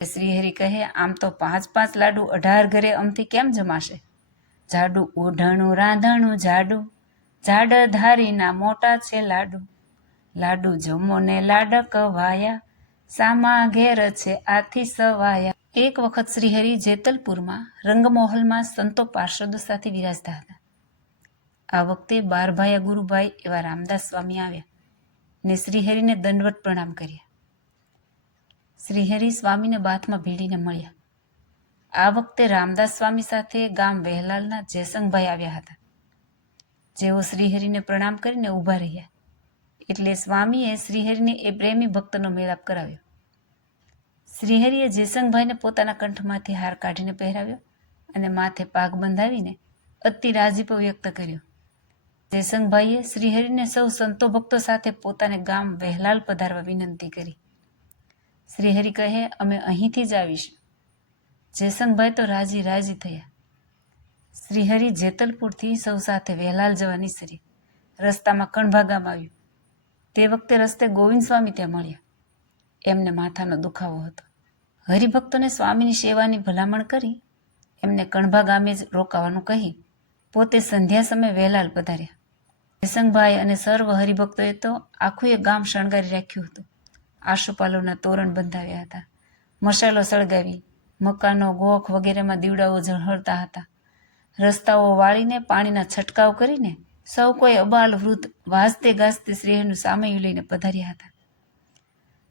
શ્રીહરિ કહે, આમ તો પાંચ પાંચ લાડુ અઢાર ઘરે અમથી કેમ જમાશે? જાડુ ઓઢણું રાંધણું જાડુ જાડ ધારીના મોટા છે લાડુ. લાડુ જમો ને લાડક વાયા સામા ઘેર છે આથી સવાયા. એક વખત શ્રીહરિ જેતલપુરમાં રંગમહોલમાં સંતો પાર્ષદો સાથે વિરાજતા હતા. આ વખતે બારભાયા ગુરુભાઈ એવા રામદાસ સ્વામી આવ્યા ને શ્રીહરિને દંડવત પ્રણામ કર્યા. શ્રીહરિ સ્વામીને બાથમાં ભીડીને મળ્યા. આ વખતે રામદાસ સ્વામી સાથે ગામ વહેલાલના જયસંગભાઈ આવ્યા હતા. જેઓ શ્રીહરિને પ્રણામ કરીને ઊભા રહ્યા. એટલે સ્વામીએ શ્રીહરિને એ પ્રેમી ભક્તનો મેળાપ કરાવ્યો. શ્રીહરિએ જયસંગભાઈને પોતાના કંઠમાંથી હાર કાઢીને પહેરાવ્યો અને માથે પાગ બંધાવીને અતિ રાજીપો વ્યક્ત કર્યો. જયસંગભાઈએ શ્રીહરિને સૌ સંતો ભક્તો સાથે પોતાને ગામ વહેલાલ પધારવા વિનંતી કરી. શ્રીહરિ કહે, અમે અહીંથી જ આવીશું. જેસનભાઈ તો રાજી રાજી થયા. શ્રીહરિ જેતલપુરથી સૌ સાથે વહેલાલ જવા નીસરી રસ્તામાં કણભા ગામ આવ્યું. તે વખતે રસ્તે ગોવિંદ સ્વામી ત્યાં મળ્યા. એમને માથાનો દુખાવો હતો. હરિભક્તોને સ્વામીની સેવાની ભલામણ કરી એમને કણભા ગામે જ રોકાવાનું કહી પોતે સંધ્યા સમયે વહેલાલ પધાર્યા. જેસંગભાઈ અને સર્વ હરિભક્તોએ તો આખું એ ગામ શણગારી રાખ્યું હતું. આશુપાલોના તોરણ બંધાવ્યા હતા. મસાલો સળગાવી મકાનો ગોખ વગેરેમાં દીવડાઓ ઝળહળતા હતા. રસ્તાઓ વાળીને પાણીના છંટકાવ કરીને સૌ કોઈ અબાલ વૃદ્ધ વાજતે ગાજતે શ્રેયનું સામયું લઈને પધાર્યા હતા.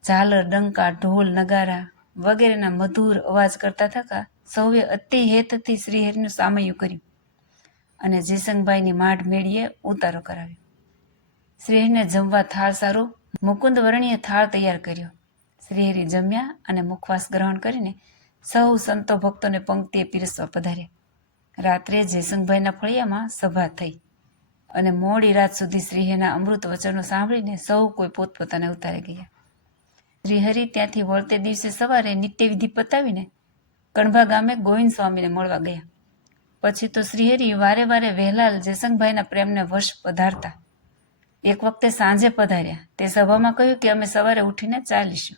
ઝાલર, ડંકા, ઢોલ, નગારા વગેરેના મધુર અવાજ કરતા થકા સૌએ અતિ હેતથી શ્રીહરિનું સામયું કર્યું અને જયસંગભાઈની માઢ મેળીએ ઉતારો કરાવ્યો. શ્રીહરિને જમવા થાળ સારો મુકુંદ વર્ણીએ થાળ તૈયાર કર્યો. શ્રીહરિ જમ્યા અને મુખવાસ ગ્રહણ કરીને સૌ સંતો ભક્તોને પંક્તિએ પીરસવા પધાર્યા. રાત્રે જયસંગભાઈના ફળિયામાં સભા થઈ અને મોડી રાત સુધી શ્રીહરિના અમૃત વચનો સાંભળીને સૌ કોઈ પોતપોતાને ઉતારી ગયા. શ્રીહરિ ત્યાંથી વળતે દિવસે સવારે નિત્યવિધિ પતાવીને કણભા ગામે ગોવિંદ સ્વામીને મળવા ગયા. પછી તો શ્રીહરિ વારે વારે વહેલાલ જયસંગભાઈના પ્રેમને વશ પધારતા એક વખતે સાંજે પધાર્યા. તે સભામાં કહ્યું કે અમે સવારે ઉઠીને ચાલીશું.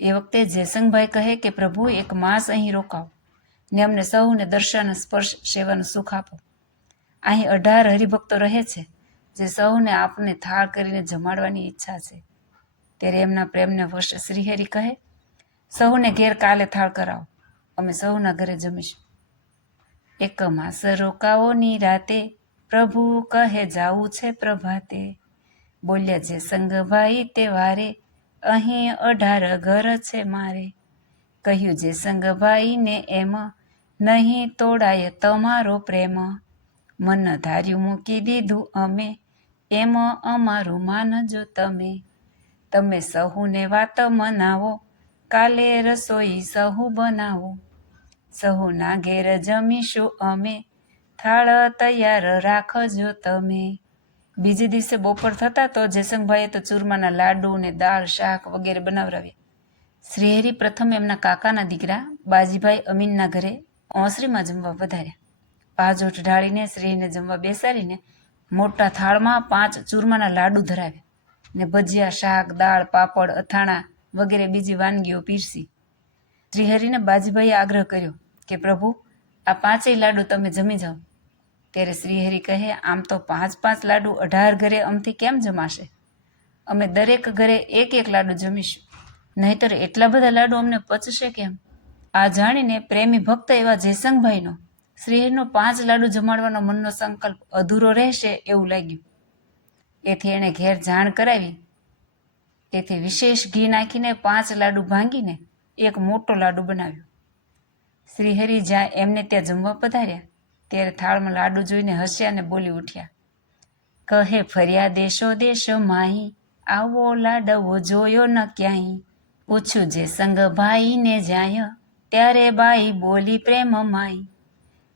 એ વખતે જયસંગભાઈ કહે કે, પ્રભુ, એક માસ અહીં રોકાવો ને અમને સૌને દર્શન સ્પર્શ સેવાનું સુખ આપો. અહીં અઢાર હરિભક્તો રહે છે, જે સૌને આપને થાળ કરીને જમાડવાની ઈચ્છા છે. ત્યારે એમના પ્રેમને વશ શ્રીહરિ કહે સૌને ઘેર કાલે થાળ કરાવો. અમે સૌના ઘરે જમીશું. એક માસ રોકાઓની રાતે પ્રભુ કહે જાવું છે પ્રભાતે. બોલ્યા જે સંગભાઈ તે વારે અહીં અઢાર ઘર છે મારે. કહ્યું જે સંગભાઈને એમ નહીં તોડાય તમારો પ્રેમ. મન ધાર્યું મૂકી દીધું અમે, એમ અમારું માનજો તમે. તમે સહુને વાત મનાવો, કાલે રસોઈ સહુ બનાવો. સહુના ઘેર જમીશું અમે, થાળ તૈયાર રાખજો તમે. બીજે દિવસે બપોર થતા તો જયસંગભાઈએ તો ચૂરમાના લાડુ ને દાળ, શાક વગેરે બનાવરાવ્યા. શ્રીહરી પ્રથમ એમના કાકાના દીકરા, બાજીભાઈ અમીનના ઘરે ઓસરીમાં જમવા વધાર્યા પાજોઠ ઢાળીને શ્રીને જમવા બેસાડીને મોટા થાળમાં પાંચ ચૂરમાના લાડુ ધરાવ્યા ને ભજીયા, શાક, દાળ, પાપડ, અથાણા વગેરે બીજી વાનગીઓ પીરસી. શ્રીહરિને બાજીભાઈએ આગ્રહ કર્યો કે પ્રભુ, આ પાંચેય લાડુ તમે જમી જાઓ. ત્યારે શ્રીહરિ કહે, આમ તો પાંચ પાંચ લાડુ અઢાર ઘરે અમથી કેમ જમાશે? અમે દરેક ઘરે એક એક લાડુ જમીશું. નહીતર એટલા બધા લાડુ અમને પચશે કેમ? આ જાણીને પ્રેમી ભક્ત એવા જયસંગભાઈનો શ્રીહરિનો પાંચ લાડુ જમાડવાનો મનનો સંકલ્પ અધૂરો રહેશે એવું લાગ્યું. એથી એણે ઘેર જાણ કરાવી. તેથી વિશેષ ઘી નાખીને પાંચ લાડુ ભાંગીને એક મોટો લાડુ બનાવ્યો. શ્રીહરિ જ્યાં એમને ત્યાં જમવા પધાર્યા ત્યારે થાળમાં લાડુ જોઈને હસ્યા અને બોલી ઉઠ્યા, કહે ફર્યા દેશો દેશો માહી? આવો લાડવો જોયો ન ક્યાંય? પૂછ્યું જે સંગ ભાઈને જાય, ત્યારે બાઈ બોલી પ્રેમ માઈ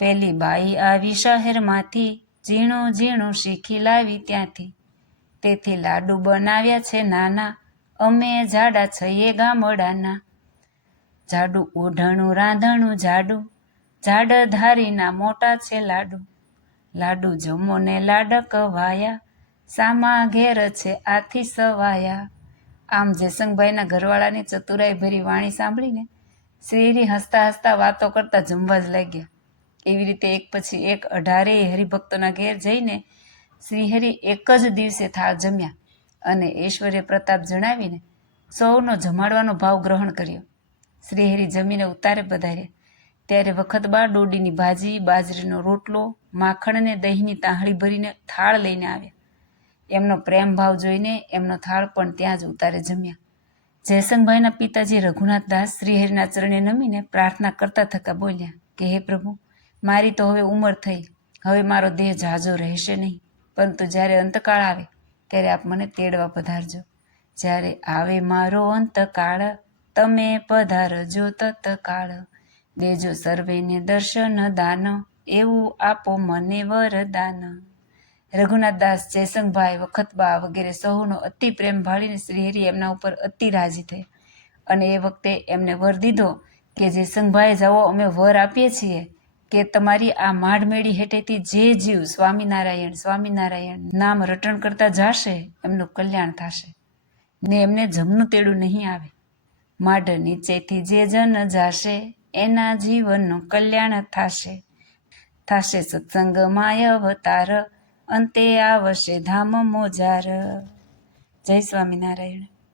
પેલી બાઈ આવી શહેરમાંથી, ઝીણું ઝીણું શીખી લાવી ત્યાંથી. તેથી લાડુ બનાવ્યા છે નાના, અમે જાડા છીએ ગામડાના. જાડુ ઓઢણું રાંધણું જાડુ જાડ ધારીના મોટા છે લાડુ. લાડુ જમો ને લાડક વાયા સામા ઘેર છે આથી સવાયા. આમ જયસંગભાઈના ઘરવાળાની ચતુરાઈ ભરી વાણી સાંભળીને શ્રીહરિ હસતા હસતા વાતો કરતા જમવા જ લાગ્યા. એવી રીતે એક પછી એક અઢારેય હરિભક્તોના ઘેર જઈને શ્રીહરિ એક જ દિવસે થાળ જમ્યા અને ઐશ્વર્ય પ્રતાપ જણાવીને સૌનો જમાડવાનો ભાવ ગ્રહણ કર્યો. શ્રીહરિ જમીને ઉતારે પધાર્યા. ત્યારે વખત બાર ડોડીની ભાજી, બાજરીનો રોટલો માખણ અને દહીંની તાહળી ભરીને થાળ લઈને આવ્યા. એમનો પ્રેમ ભાવ જોઈને એમનો થાળ પણ ત્યાં જ ઉતારે જમ્યા. જયસંગભાઈના પિતાજી રઘુનાથ દાસ શ્રીહરિના ચરણે નમીને પ્રાર્થના કરતા થકા બોલ્યા, કે હે પ્રભુ, મારી તો હવે ઉંમર થઈ. હવે મારો દેહ જાજો રહેશે નહીં. પરંતુ જ્યારે અંતકાળ આવે, ત્યારે આપ મને તેડવા પધારજો. જ્યારે આવે મારો અંતકાળ, તમે પધારજો તત્કાળ. દેજો સર્વેને દર્શન દાન, એવું આપો મને વરદાન. રઘુનાથ દાસ, જયસંગભાઈ, વખતબા વગેરે સૌનો અતિ પ્રેમ ભાળીને શ્રીહરિ એમના ઉપર અતિ રાજી થઈ અને એ વખતે એમને વર દીધો કે, જયસંગભાઈ, જાઓ, અમે વર આપીએ છીએ કે તમારી આ માઢમેળી હેઠેથી જે જીવ સ્વામિનારાયણ સ્વામિનારાયણ નામ રટણ કરતા જાશે, એમનું કલ્યાણ થશે. ને એમને જમનું તેડું નહીં આવે. માઢ નીચેથી જે જન જાશે એના જીવનનું કલ્યાણ થશે. થશે સત્સંગમાં અવતાર અંતે આવશે ધામ મોજાર. જય સ્વામિનારાયણ.